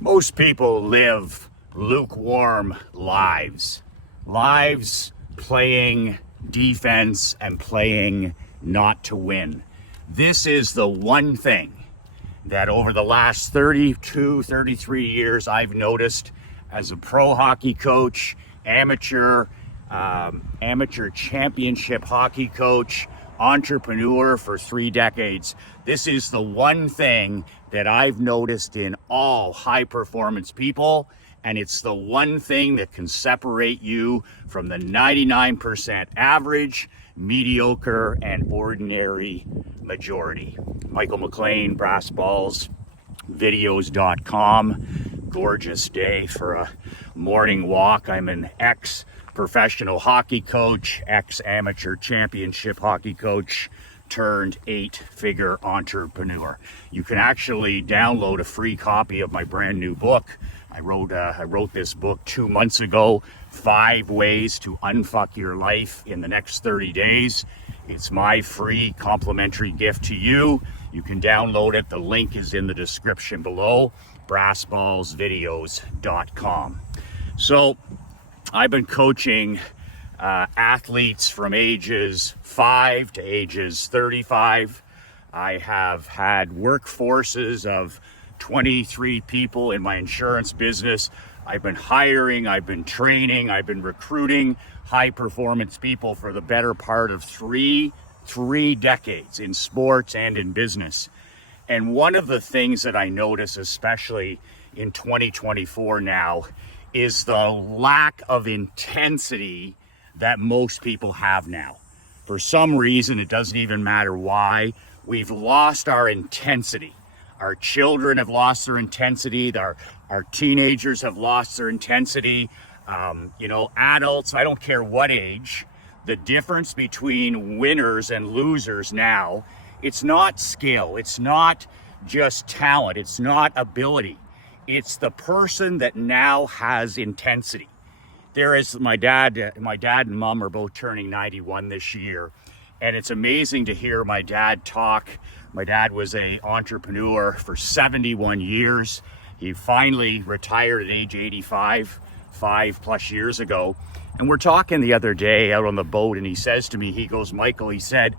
Most people live lukewarm lives playing defense and playing not to win. This is the one thing that over the last 32, 33 years I've noticed as a pro hockey coach, amateur championship hockey coach, entrepreneur for 3 decades. This is the one thing that I've noticed in all high performance people, and it's the one thing that can separate you from the 99% average, mediocre, and ordinary majority. Michael McLean, BrassBallsVideos.com. Gorgeous day for a morning walk. I'm an ex-professional hockey coach, ex-amateur championship hockey coach, turned 8-figure entrepreneur. You can actually download a free copy of my brand new book. I wrote this book 2 months ago, 5 ways to unfuck your life in the next 30 days. It's my free complimentary gift to you. You can download it. The link is in the description below, BrassBallsVideos.com. So I've been coaching athletes from ages 5 to ages 35. I have had workforces of 23 people in my insurance business. I've been hiring, I've been training, I've been recruiting high performance people for the better part of three decades in sports and in business. And one of the things that I notice, especially in 2024 now, is the lack of intensity that most people have now. For some reason, it doesn't even matter why, we've lost our intensity. Our children have lost their intensity. Our teenagers have lost their intensity. Adults, I don't care what age, the difference between winners and losers now, it's not skill, it's not just talent, it's not ability. It's the person that now has intensity. There is my dad and mom are both turning 91 this year. And it's amazing to hear my dad talk. My dad was an entrepreneur for 71 years. He finally retired at age 85, 5+ years ago. And we're talking the other day out on the boat, and he says to me, he goes, Michael, he said,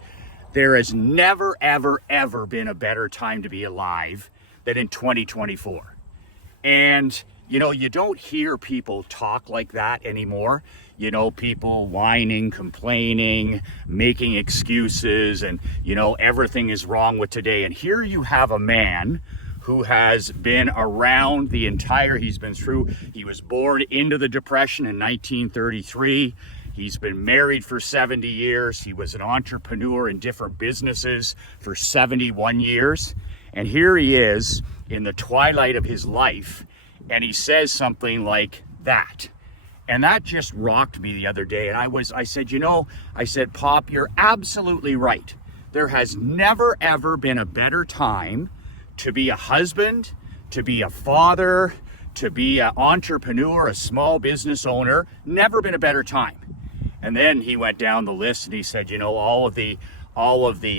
there has never, ever, ever been a better time to be alive than in 2024. And you don't hear people talk like that anymore. People whining, complaining, making excuses, and, everything is wrong with today. And here you have a man who has been around he's been through, he was born into the Depression in 1933. He's been married for 70 years. He was an entrepreneur in different businesses for 71 years. And here he is in the twilight of his life, and he says something like that. And that just rocked me the other day. And I said, Pop, you're absolutely right. There has never, ever been a better time to be a husband, to be a father, to be an entrepreneur, a small business owner. Never been a better time. And then he went down the list and he said, all of the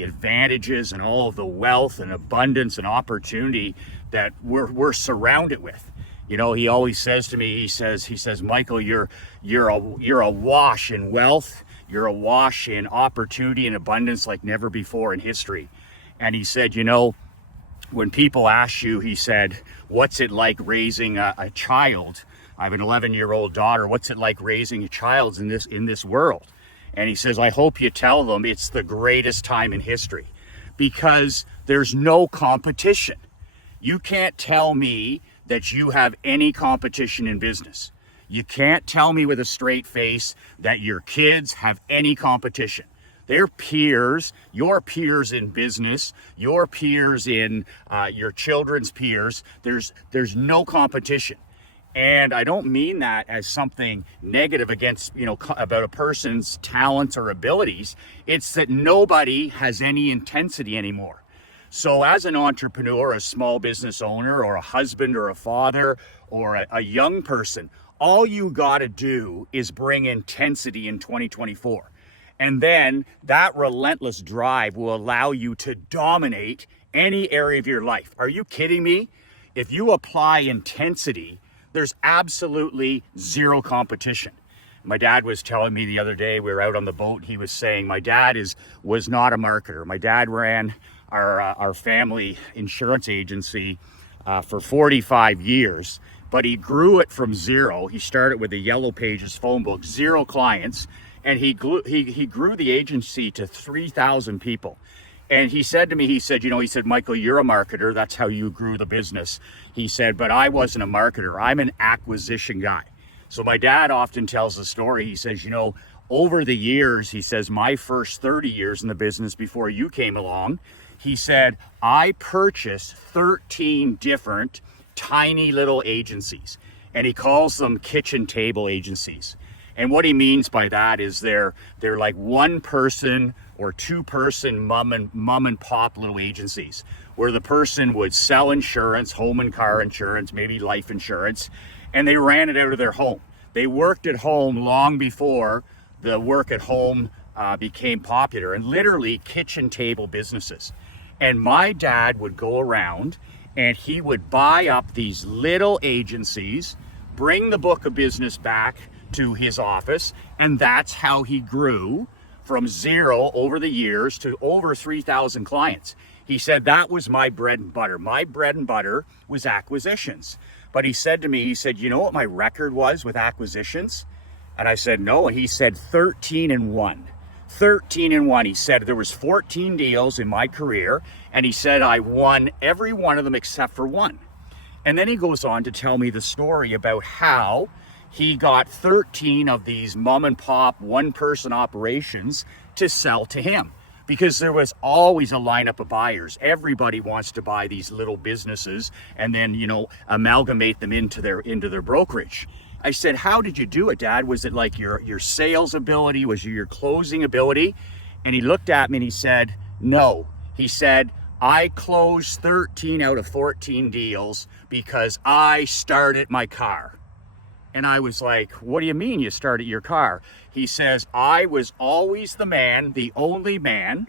advantages and all of the wealth and abundance and opportunity that we're surrounded with. He always says to me, he says, Michael, you're awash in wealth, you're awash in opportunity and abundance like never before in history. And he said, when people ask you, he said, what's it like raising a child? I have an 11-year-old daughter. What's it like raising a child in this world? And he says, I hope you tell them it's the greatest time in history because there's no competition. You can't tell me that you have any competition in business. You can't tell me with a straight face that your kids have any competition. They're peers, your peers in business, your peers in your children's peers. There's no competition. And I don't mean that as something negative against, about a person's talents or abilities. It's that nobody has any intensity anymore. So as an entrepreneur, a small business owner, or a husband or a father, or a young person, all you got to do is bring intensity in 2024. And then that relentless drive will allow you to dominate any area of your life. Are you kidding me? if you apply intensity, there's absolutely zero competition. My dad was telling me the other day, we were out on the boat, he was saying my dad was not a marketer. My dad ran our family insurance agency for 45 years, but he grew it from zero. He started with the Yellow Pages phone book, 0 clients, and he grew the agency to 3,000 people. And he said to me, he said, Michael, you're a marketer. That's how you grew the business. He said, but I wasn't a marketer. I'm an acquisition guy. So my dad often tells the story. He says, over the years, he says, my first 30 years in the business before you came along, he said, I purchased 13 different tiny little agencies. And he calls them kitchen table agencies. And what he means by that is they're like 1 person or 2 person mom and pop little agencies where the person would sell insurance, home and car insurance, maybe life insurance, and they ran it out of their home. They worked at home long before the work at home became popular, and literally kitchen table businesses. And my dad would go around and he would buy up these little agencies, bring the book of business back to his office, and that's how he grew from 0 over the years to over 3,000 clients. He said, that was my bread and butter. My bread and butter was acquisitions. But he said to me, he said, you know what my record was with acquisitions? And I said, no. And he said, 13-1. 13-1. He said, there was 14 deals in my career. And he said, I won every one of them except for 1. And then he goes on to tell me the story about how he got 13 of these mom and pop 1-person operations to sell to him, because there was always a lineup of buyers. Everybody wants to buy these little businesses and then, amalgamate them into their brokerage. I said, how did you do it, Dad? Was it like your sales ability? Was it your closing ability? And he looked at me and he said, no. He said, I closed 13 out of 14 deals because I started my car. And I was like, what do you mean you started your car? He says, I was always the man, the only man,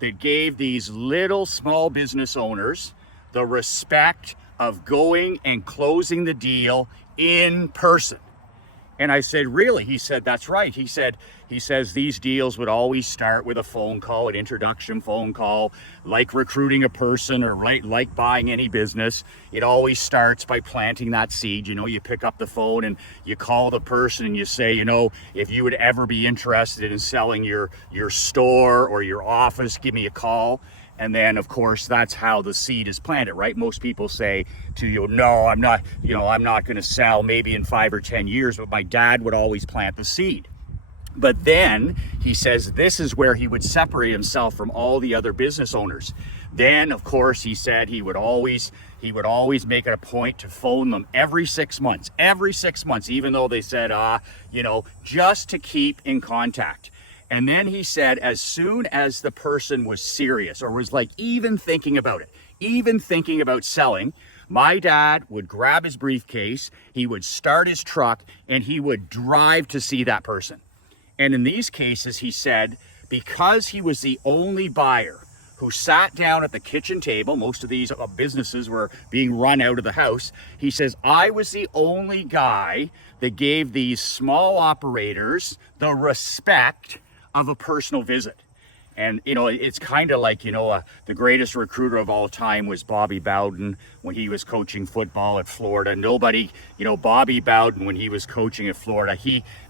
that gave these little small business owners the respect of going and closing the deal in person. And I said, really? He said, that's right. He says these deals would always start with a phone call, an introduction phone call, like recruiting a person or like buying any business. It always starts by planting that seed. You pick up the phone and you call the person and you say, if you would ever be interested in selling your store or your office, give me a call. And then, of course, that's how the seed is planted, right? Most people say to you, no, I'm not going to sell maybe in 5 or 10 years, but my dad would always plant the seed. But then he says this is where he would separate himself from all the other business owners. Then, of course, he said he would always make it a point to phone them every 6 months, even though they said, just to keep in contact. And then he said, as soon as the person was serious or was like even thinking about it, even thinking about selling, my dad would grab his briefcase, he would start his truck, and he would drive to see that person. And in these cases, he said, because he was the only buyer who sat down at the kitchen table, most of these businesses were being run out of the house, he says, I was the only guy that gave these small operators the respect of a personal visit. And, it's kind of like, the greatest recruiter of all time was Bobby Bowden when he was coaching football at Florida. Nobody, Bobby Bowden, when he was coaching at Florida,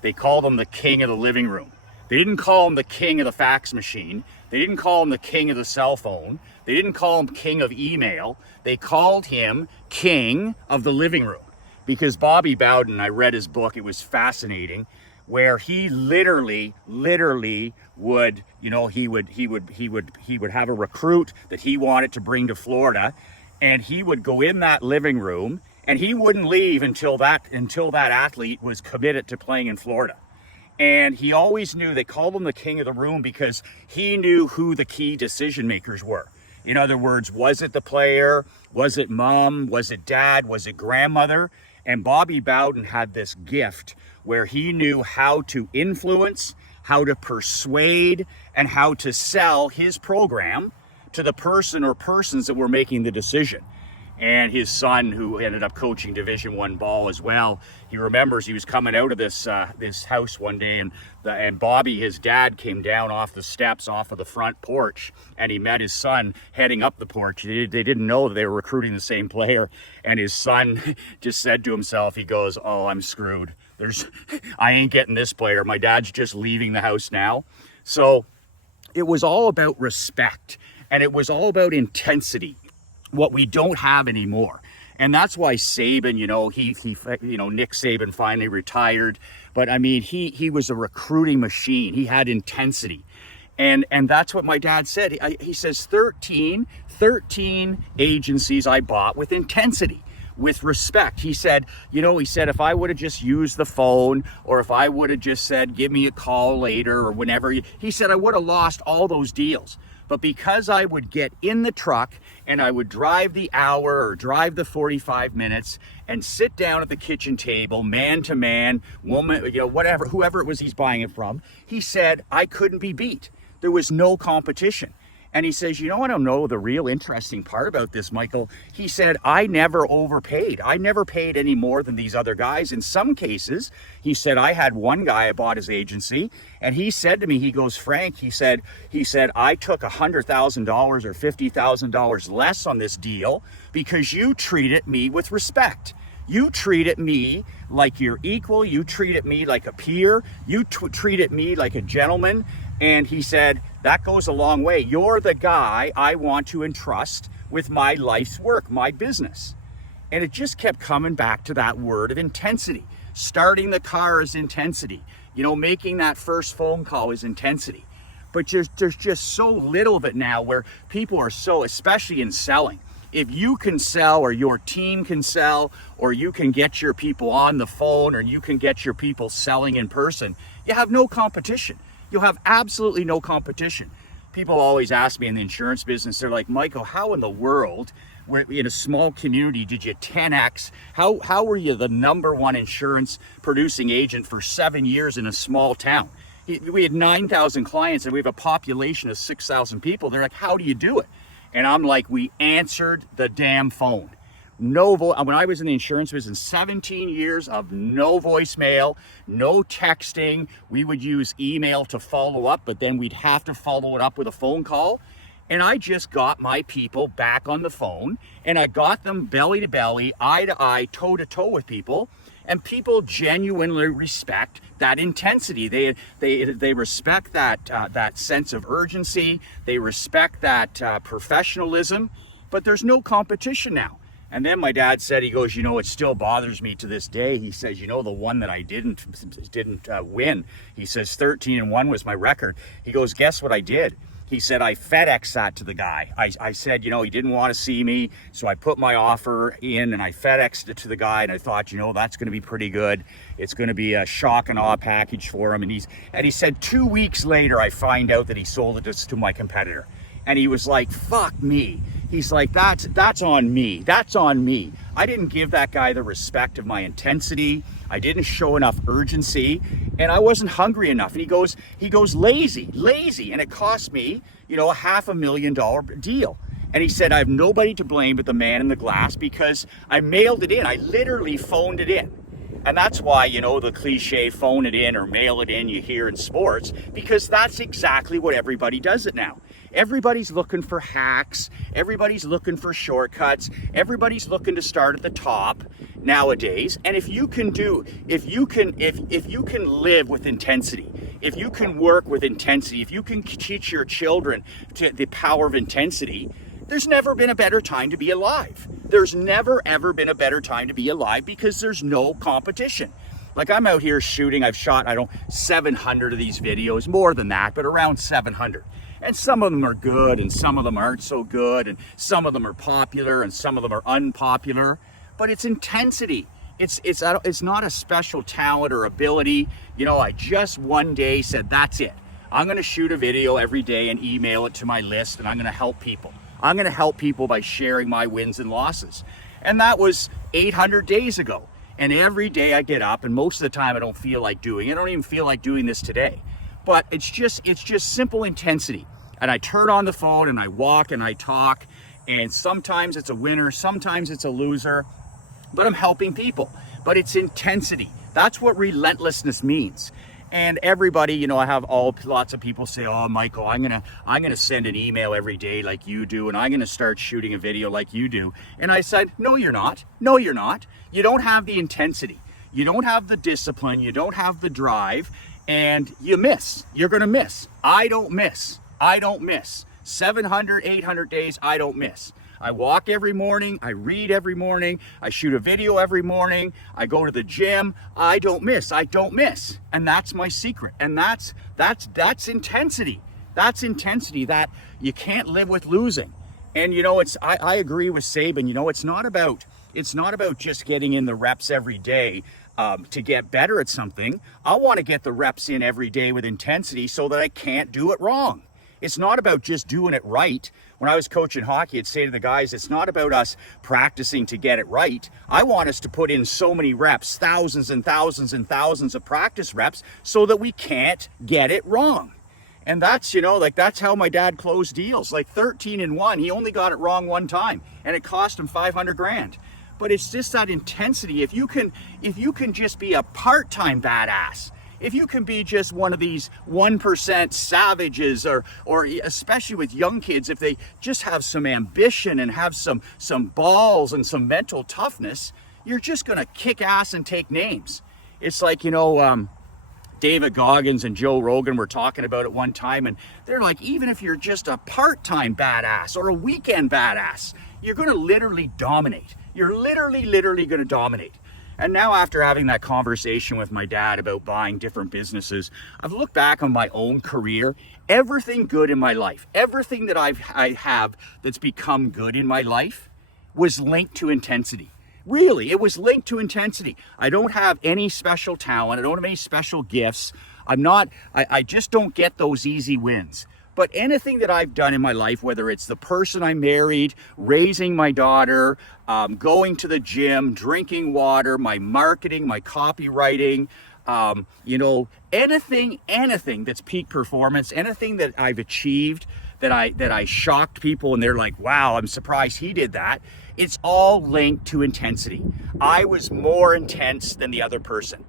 they called him the king of the living room. They didn't call him the king of the fax machine. They didn't call him the king of the cell phone. They didn't call him king of email. They called him king of the living room. Because Bobby Bowden, I read his book, it was fascinating, where he literally would, he would have a recruit that he wanted to bring to Florida, and he would go in that living room and he wouldn't leave until that athlete was committed to playing in Florida. And he always knew, they called him the king of the room because he knew who the key decision makers were. In other words, was it the player? Was it mom? Was it dad? Was it grandmother? And Bobby Bowden had this gift where he knew how to influence, how to persuade, and how to sell his program to the person or persons that were making the decision. And his son, who ended up coaching Division I ball as well, he remembers he was coming out of this house one day, and Bobby, his dad, came down off the steps off of the front porch, and he met his son heading up the porch. They didn't know that they were recruiting the same player, and his son just said to himself, he goes, "Oh, I'm screwed. I ain't getting this player. My dad's just leaving the house now." So it was all about respect, and it was all about intensity, what we don't have anymore. And that's why Saban, Nick Saban finally retired. But I mean, he was a recruiting machine. He had intensity. And that's what my dad said. He says 13 agencies I bought with intensity, with respect. He said, if I would have just used the phone, or if I would have just said, give me a call later or whenever, he said, I would have lost all those deals. But because I would get in the truck and I would drive the hour or drive the 45 minutes and sit down at the kitchen table, man to man, woman, whatever, whoever it was he's buying it from, he said, I couldn't be beat. There was no competition. And he says, I don't know the real interesting part about this, Michael. He said, I never overpaid. I never paid any more than these other guys. In some cases, he said, I had one guy, I bought his agency, and he said to me, he goes, Frank, he said, I took $100,000 or $50,000 less on this deal because you treated me with respect. You treated me like your equal. You treated me like a peer. You treated me like a gentleman. And he said, that goes a long way. You're the guy I want to entrust with my life's work, my business. And it just kept coming back to that word of intensity. Starting the car is intensity. Making that first phone call is intensity. But there's just so little of it now, where people are so, especially in selling. If you can sell, or your team can sell, or you can get your people on the phone, or you can get your people selling in person, you have no competition. You'll have absolutely no competition. People always ask me in the insurance business, they're like, Michael, how in the world, in a small community, did you 10x? How were you the #1 insurance producing agent for 7 years in a small town? We had 9,000 clients and we have a population of 6,000 people. They're like, how do you do it? And I'm like, we answered the damn phone. When I was in the insurance business, 17 years of no voicemail, no texting. We would use email to follow up, but then we'd have to follow it up with a phone call. And I just got my people back on the phone, and I got them belly to belly, eye to eye, toe to toe with people. And people genuinely respect that intensity. They respect that sense of urgency. They respect that professionalism. But there's no competition now. And then my dad said, he goes, it still bothers me to this day. He says, the one that I didn't win. He says 13-1 was my record. He goes, guess what I did? He said, I FedExed that to the guy. I said, he didn't want to see me. So I put my offer in and I FedExed it to the guy. And I thought, that's going to be pretty good. It's going to be a shock and awe package for him. And he said 2 weeks later, I find out that he sold it to my competitor. And he was like, fuck me. He's like, that's on me. That's on me. I didn't give that guy the respect of my intensity. I didn't show enough urgency, and I wasn't hungry enough. And he goes lazy. And it cost me, a $500,000 deal. And he said, I have nobody to blame but the man in the glass, because I mailed it in. I literally phoned it in. And that's why, the cliche phone it in or mail it in you hear in sports, because that's exactly what everybody does it now. Everybody's looking for hacks. Everybody's looking for shortcuts. Everybody's looking to start at the top nowadays. And if you can live with intensity, if you can work with intensity, if you can teach your children the power of intensity, there's never been a better time to be alive. There's never, ever been a better time to be alive, because there's no competition. Like, I'm out here shooting. I've shot, 700 of these videos, more than that, but around 700. And some of them are good and some of them aren't so good, and some of them are popular and some of them are unpopular. But it's intensity. It's not a special talent or ability. I just one day said, that's it. I'm going to shoot a video every day and email it to my list, and I'm going to help people. I'm going to help people by sharing my wins and losses. And that was 800 days ago. And every day I get up, and most of the time I don't feel like doing it. I don't even feel like doing this today. But it's just simple intensity. And I turn on the phone and I walk and I talk, And sometimes it's a winner, sometimes it's a loser, but I'm helping people. But it's intensity. That's what relentlessness means. And everybody, you know, I have lots of people say, oh, Michael, I'm gonna send an email every day like you do, and I'm gonna start shooting a video like you do. And I said, no, you're not. No, you're not. You don't have the intensity. You don't have the discipline. You don't have the drive, and you miss. You're gonna miss. I don't miss. 700, 800 days, I don't miss. I walk every morning, I read every morning, I shoot a video every morning, I go to the gym, I don't miss. And that's my secret. And that's intensity. That's intensity that you can't live with losing. And you know, I agree with Saban, you know, it's not about just getting in the reps every day to get better at something. I want to get the reps in every day with intensity so that I can't do it wrong. It's not about just doing it right. When I was coaching hockey, I'd say to the guys, it's not about us practicing to get it right. I want us to put in so many reps, thousands and thousands and thousands of practice reps so that we can't get it wrong. And that's, you know, like that's how my dad closed deals. Like 13-1, he only got it wrong one time and it cost him 500 grand. But it's just that intensity. If you can just be a part-time badass, if you can be just one of these 1% savages, or especially with young kids, if they just have some ambition and have some balls and some mental toughness, you're just gonna kick ass and take names. It's like, you know, David Goggins and Joe Rogan were talking about it one time, and they're like, even if you're just a part-time badass or a weekend badass, you're gonna literally dominate. You're literally gonna dominate. And now, after having that conversation with my dad about buying different businesses, I've looked back on my own career. Everything good in my life, everything that I have that's become good in my life was linked to intensity. Really, it was linked to intensity. I don't have any special talent. I don't have any special gifts. I just don't get those easy wins. But anything that I've done in my life, whether it's the person I married, raising my daughter, going to the gym, drinking water, my marketing, my copywriting, you know, anything that's peak performance, anything that I've achieved, that I shocked people and they're like, wow, I'm surprised he did that. It's all linked to intensity. I was more intense than the other person.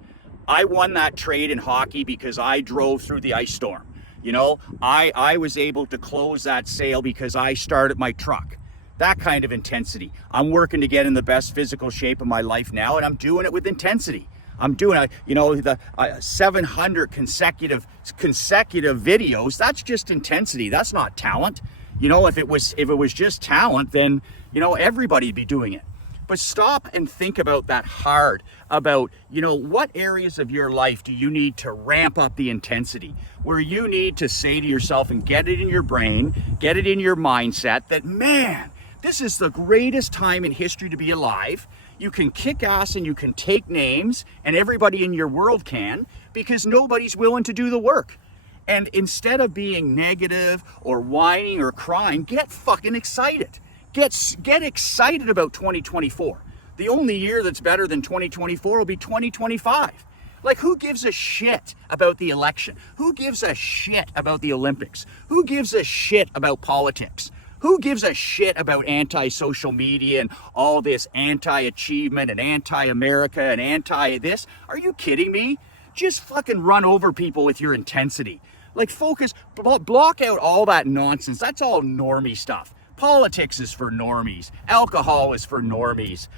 I won that trade in hockey because I drove through the ice storm. You know, I was able to close that sale because I started my truck. That kind of intensity. I'm working to get in the best physical shape of my life now, and I'm doing it with intensity. I'm doing it, you know, the 700 consecutive videos. That's just intensity. That's not talent. You know, if it was just talent, then, you know, everybody'd be doing it. But stop and think about that hard, about, you know, what areas of your life do you need to ramp up the intensity, where you need to say to yourself and get it in your brain, get it in your mindset that, man, this is the greatest time in history to be alive. You can kick ass and you can take names, and everybody in your world can, because nobody's willing to do the work. And instead of being negative or whining or crying, get fucking excited. Get excited about 2024. The only year that's better than 2024 will be 2025. Like, who gives a shit about the election? Who gives a shit about the Olympics? Who gives a shit about politics? Who gives a shit about anti-social media and all this anti-achievement and anti-America and anti-this? Are you kidding me? Just fucking run over people with your intensity. Like, focus, block out all that nonsense. That's all normie stuff. Politics is for normies. Alcohol is for normies.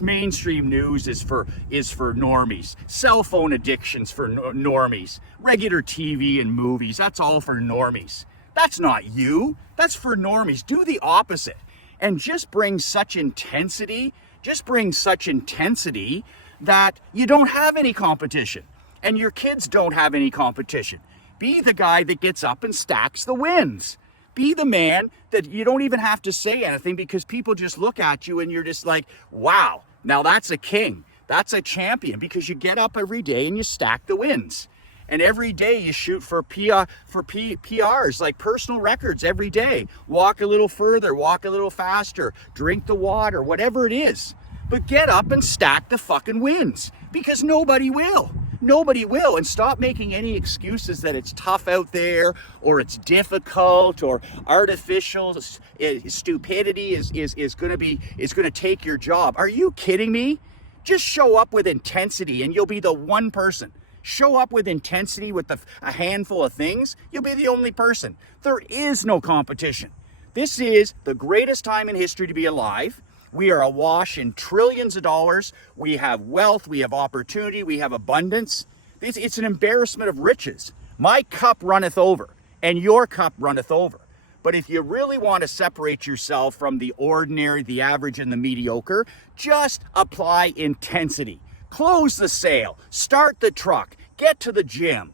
Mainstream news is for normies. Cell phone addictions for normies. Regular TV and movies, that's all for normies. That's not you. That's for normies. Do the opposite. And just bring such intensity that you don't have any competition. And your kids don't have any competition. Be the guy that gets up and stacks the wins. Be the man that you don't even have to say anything, because people just look at you and you're just like, wow, now that's a king. That's a champion, because you get up every day and you stack the wins. And every day you shoot for PRs, like personal records every day. Walk a little further, walk a little faster, drink the water, whatever it is. But get up and stack the fucking wins, because nobody will. Nobody will. And stop making any excuses that it's tough out there, or it's difficult, or artificial stupidity is going to take your job. Are you kidding me? Just show up with intensity and you'll be the one person. Show up with intensity with a handful of things, you'll be the only person. There is no competition. This is the greatest time in history to be alive. We are awash in trillions of dollars. We have wealth, we have opportunity, we have abundance. It's an embarrassment of riches. My cup runneth over, and your cup runneth over. But if you really want to separate yourself from the ordinary, the average, and the mediocre, just apply intensity. Close the sale, start the truck, get to the gym,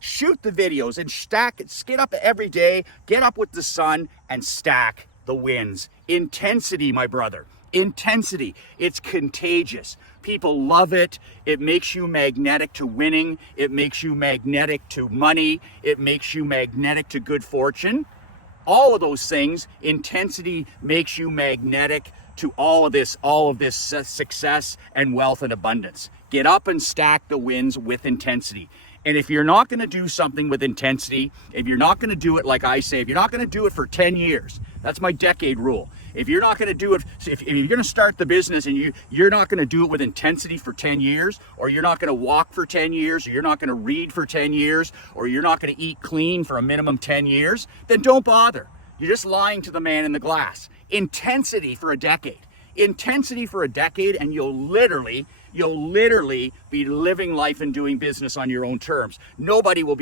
shoot the videos and stack it. Get up every day, get up with the sun and stack the wins. Intensity, my brother, intensity. It's contagious. People love it. It makes you magnetic to winning. It makes you magnetic to money. It makes you magnetic to good fortune. All of those things, intensity makes you magnetic to all of this success and wealth and abundance. Get up and stack the wins with intensity. And if you're not going to do something with intensity, if you're not going to do it like I say, if you're not going to do it for 10 years, that's my decade rule. If you're not going to do it, if you're going to start the business and you're not going to do it with intensity for 10 years, or you're not going to walk for 10 years, or you're not going to read for 10 years, or you're not going to eat clean for a minimum 10 years, then don't bother. You're just lying to the man in the glass. Intensity for a decade. Intensity for a decade, and you'll literally be living life and doing business on your own terms. Nobody will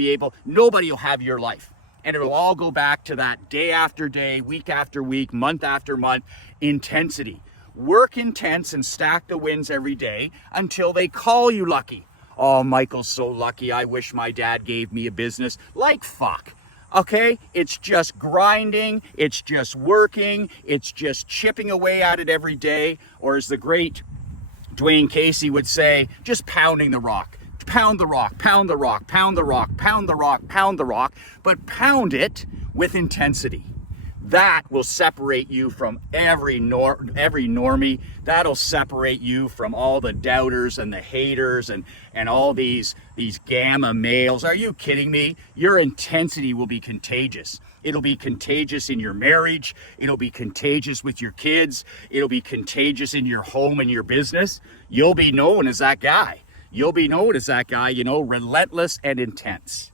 have your life. And it'll all go back to that day after day, week after week, month after month, intensity. Work intense and stack the wins every day until they call you lucky. Oh, Michael's so lucky. I wish my dad gave me a business. Like fuck. Okay, it's just grinding, it's just working, it's just chipping away at it every day, or as the great Dwayne Casey would say, just pounding the rock. Pound the rock, pound the rock, pound the rock, pound the rock, pound the rock, but pound it with intensity. That will separate you from every normie. That'll separate you from all the doubters and the haters and all these gamma males. Are you kidding me? Your intensity will be contagious. It'll be contagious in your marriage. It'll be contagious with your kids. It'll be contagious in your home and your business. You'll be known as that guy. You'll be known as that guy, relentless and intense.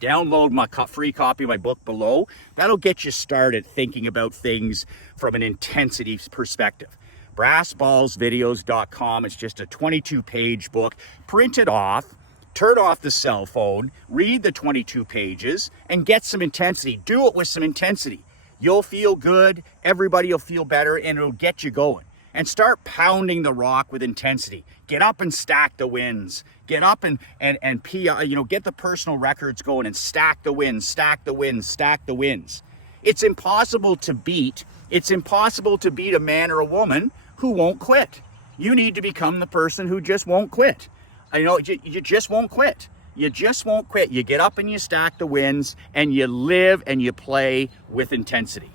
Download my free copy of my book below. That'll get you started thinking about things from an intensity perspective. Brassballsvideos.com. It's just a 22-page book. Print it off, turn off the cell phone, read the 22 pages, and get some intensity. Do it with some intensity. You'll feel good, everybody will feel better, and it'll get you going. And start pounding the rock with intensity. Get up and stack the wins. Get up and get the personal records going and stack the wins, stack the wins, stack the wins. It's impossible to beat a man or a woman who won't quit. You need to become the person who just won't quit. You just won't quit. You just won't quit. You get up and you stack the wins, and you live and you play with intensity.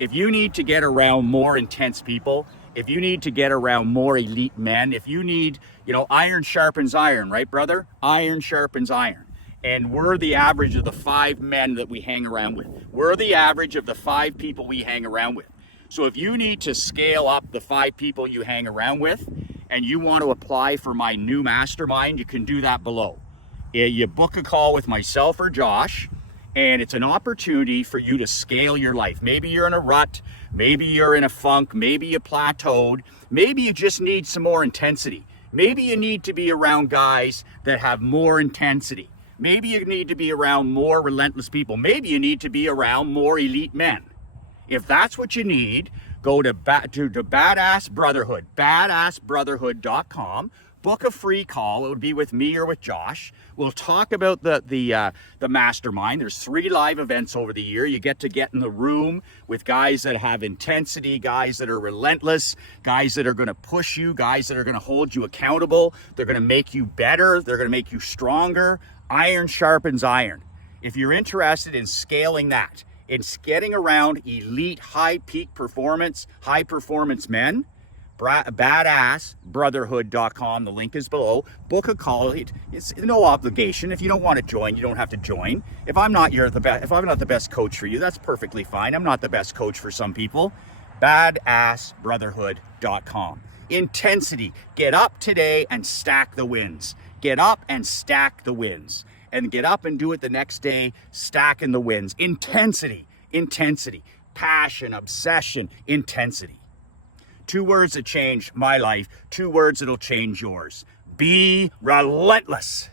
If you need to get around more intense people, if you need to get around more elite men, if you need, iron sharpens iron, right, brother? Iron sharpens iron. And we're the average of the 5 men that we hang around with. We're the average of the 5 people we hang around with. So if you need to scale up the 5 people you hang around with, and you want to apply for my new mastermind, you can do that below. You book a call with myself or Josh, and it's an opportunity for you to scale your life. Maybe you're in a rut, maybe you're in a funk, maybe you plateaued, maybe you just need some more intensity. Maybe you need to be around guys that have more intensity. Maybe you need to be around more relentless people. Maybe you need to be around more elite men. If that's what you need, go to Badass Brotherhood, badassbrotherhood.com. Book a free call. It would be with me or with Josh. We'll talk about the mastermind. There's 3 live events over the year. You get in the room with guys that have intensity, guys that are relentless, guys that are going to push you, guys that are going to hold you accountable. They're going to make you better. They're going to make you stronger. Iron sharpens iron. If you're interested in scaling that, in getting around elite, high peak performance, high performance men, badassbrotherhood.com. The link is below. Book a call. It's no obligation. If you don't want to join, you don't have to join. If I'm not the best coach for you, that's perfectly fine. I'm not the best coach for some people. Badassbrotherhood.com. Intensity. Get up today and stack the wins. Get up and stack the wins. And get up and do it the next day, stacking the wins. Intensity. Intensity. Passion, obsession, intensity. 2 words that changed my life. 2 words that'll change yours. Be relentless.